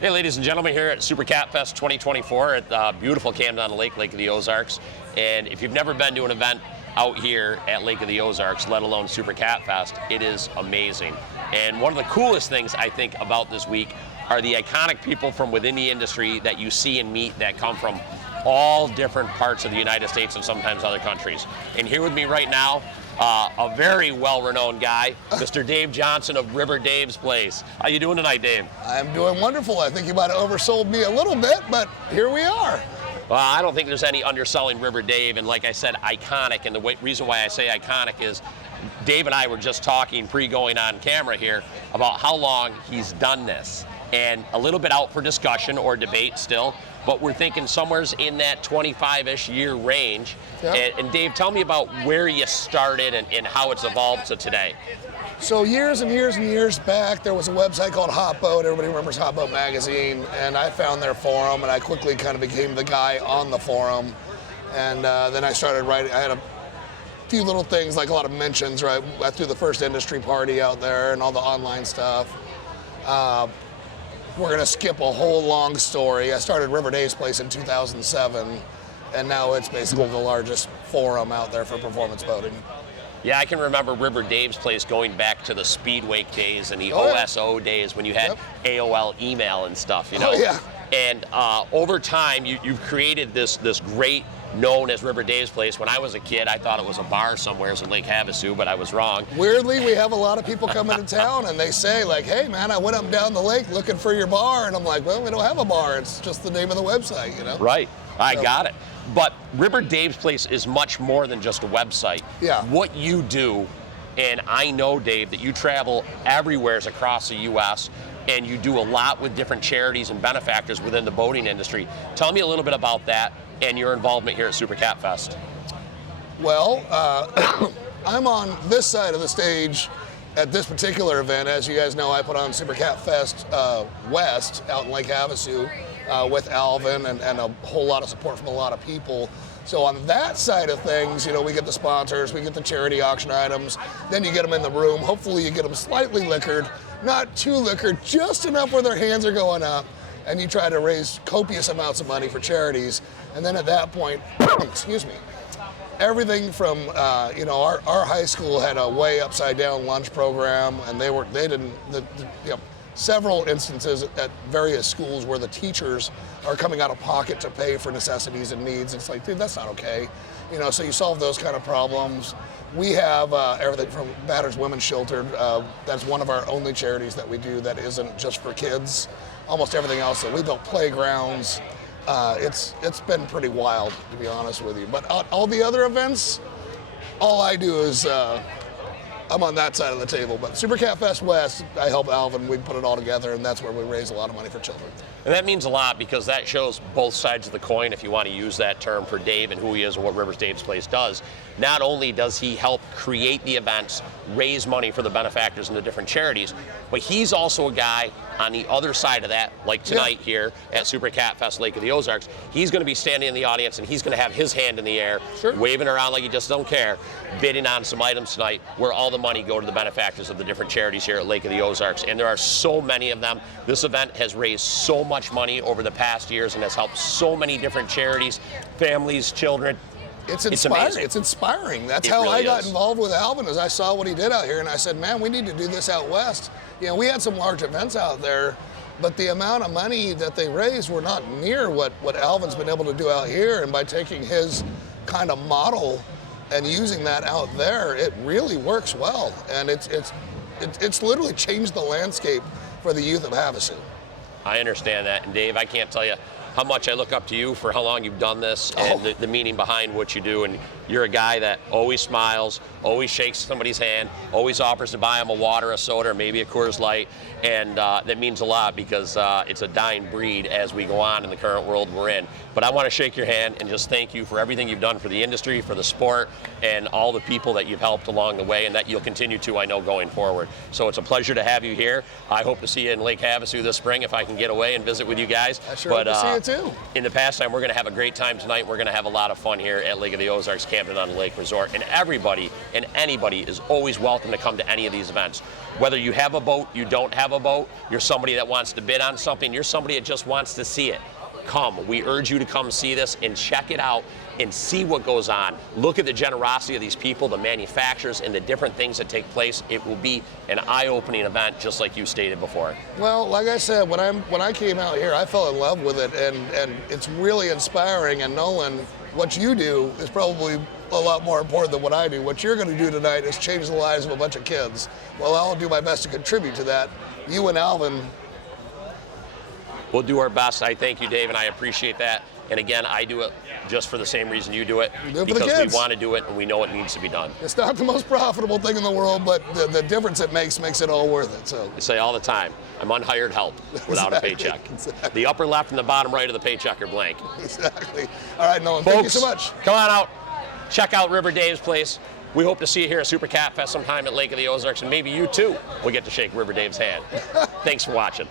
Hey, ladies and gentlemen, here at Super Cat Fest 2024 at beautiful Camden on the Lake, Lake of the Ozarks. And if you've never been to an event out here at Lake of the Ozarks, let alone Super Cat Fest, it is amazing. And one of the coolest things I think about this week are the iconic people from within the industry that you see and meet that come from all different parts of the United States and sometimes other countries. And here with me right now, a very well-renowned guy, Mr. Dave Johnson of River Dave's Place. How you doing tonight, Dave? I'm doing wonderful. I think you might have oversold me a little bit, but here we are. Well, I don't think there's any underselling River Dave, and like I said, iconic. And the reason why I say iconic is Dave and I were just talking pre-going on camera here about how long he's done this. And a little bit out for discussion or debate still, but we're thinking somewhere's in that 25-ish year range. Yep. And Dave, tell me about where you started and how it's evolved to today. So years and years and years back, there was a website called Hot Boat. Everybody remembers Hot Boat magazine, and I found their forum, and I quickly kind of became the guy on the forum. And then I started writing. I had a few little things, like a lot of mentions, right? I threw the first industry party out there and all the online stuff. We're going to skip a whole long story. I started River Dave's Place in 2007, and now it's basically the largest forum out there for performance boating. Yeah, I can remember River Dave's Place going back to the Speedway days and the OSO days when you had AOL email and stuff, you know? Oh, yeah. And over time, you've created this great, known as River Dave's Place. When I was a kid, I thought it was a bar somewhere in Lake Havasu, but I was wrong. Weirdly, we have a lot of people come into town and they say, like, hey, man, I went up and down the lake looking for your bar. And I'm like, well, we don't have a bar. It's just the name of the website, you know? Right. I got it. But River Dave's Place is much more than just a website. Yeah. What you do, and I know, Dave, that you travel everywhere across the U.S., and you do a lot with different charities and benefactors within the boating industry. Tell me a little bit about that and your involvement here at Super Cat Fest. Well, I'm on this side of the stage at this particular event. As you guys know, I put on Super Cat Fest West out in Lake Havasu with Alvin and a whole lot of support from a lot of people. So on that side of things, you know, we get the sponsors, we get the charity auction items, then you get them in the room. Hopefully you get them slightly liquored, not too liquored, just enough where their hands are going up, and you try to raise copious amounts of money for charities. And then at that point, excuse me, everything from, you know, our high school had a way upside down lunch program, and several instances at various schools where the teachers are coming out of pocket to pay for necessities and needs. It's like, dude, that's not okay. You know, so you solve those kind of problems. We have everything from Battered Women's Shelter. That's one of our only charities that we do that isn't just for kids. Almost everything else. So we built playgrounds. It's been pretty wild, to be honest with you. But all the other events, all I do is I'm on that side of the table. But Super Cat Fest West, I help Alvin. We put it all together, and that's where we raise a lot of money for children. And that means a lot because that shows both sides of the coin, if you want to use that term, for Dave and who he is and what River Dave's Place does. Not only does he help create the events, raise money for the benefactors and the different charities, but he's also a guy on the other side of that, like tonight here at Super Cat Fest Lake of the Ozarks. He's going to be standing in the audience and he's going to have his hand in the air, waving around like he just don't care, bidding on some items tonight where all the money go to the benefactors of the different charities here at Lake of the Ozarks. And there are so many of them. This event has raised so much money over the past years and has helped so many different charities, families, children. It's inspiring. It's inspiring. That's how I got involved with Alvin, as I saw what he did out here, and I said, man, we need to do this out west. You know, we had some large events out there, but the amount of money that they raised were not near what Alvin's been able to do out here. And by taking his kind of model and using that out there, it really works well. And it's literally changed the landscape for the youth of Havasu. I understand that, and Dave, I can't tell you how much I look up to you for how long you've done this and the meaning behind what you do. And you're a guy that always smiles, always shakes somebody's hand, always offers to buy them a water, a soda, or maybe a Coors Light. And that means a lot because it's a dying breed as we go on in the current world we're in. But I want to shake your hand and just thank you for everything you've done for the industry, for the sport, and all the people that you've helped along the way and that you'll continue to, I know, going forward. So it's a pleasure to have you here. I hope to see you in Lake Havasu this spring if I can get away and visit with you guys. I sure hope to see you too. In the pastime, we're going to have a great time tonight. We're going to have a lot of fun here at Lake of the Ozarks, Camden on the Lake Resort. And everybody and anybody is always welcome to come to any of these events. Whether you have a boat, you don't have a boat, you're somebody that wants to bid on something, you're somebody that just wants to see it. Come. We urge you to come see this and check it out and see what goes on. Look at the generosity of these people, the manufacturers, and the different things that take place. It will be an eye-opening event, just like you stated before. Well, like I said, when I came out here, I fell in love with it, and it's really inspiring. And Nolan, what you do is probably a lot more important than what I do. What you're going to do tonight is change the lives of a bunch of kids. Well, I'll do my best to contribute to that. You and Alvin. We'll do our best. I thank you, Dave, and I appreciate that. And again, I do it just for the same reason you do it, because we want to do it and we know it needs to be done. It's not the most profitable thing in the world, but the difference it makes it all worth it. So I say all the time, I'm unhired help without a paycheck. Exactly. The upper left and the bottom right of the paycheck are blank. Exactly. All right, Nolan, Folks, thank you so much. Come on out. Check out River Dave's place. We hope to see you here at Super Cat Fest sometime at Lake of the Ozarks, and maybe you too will get to shake River Dave's hand. Thanks for watching.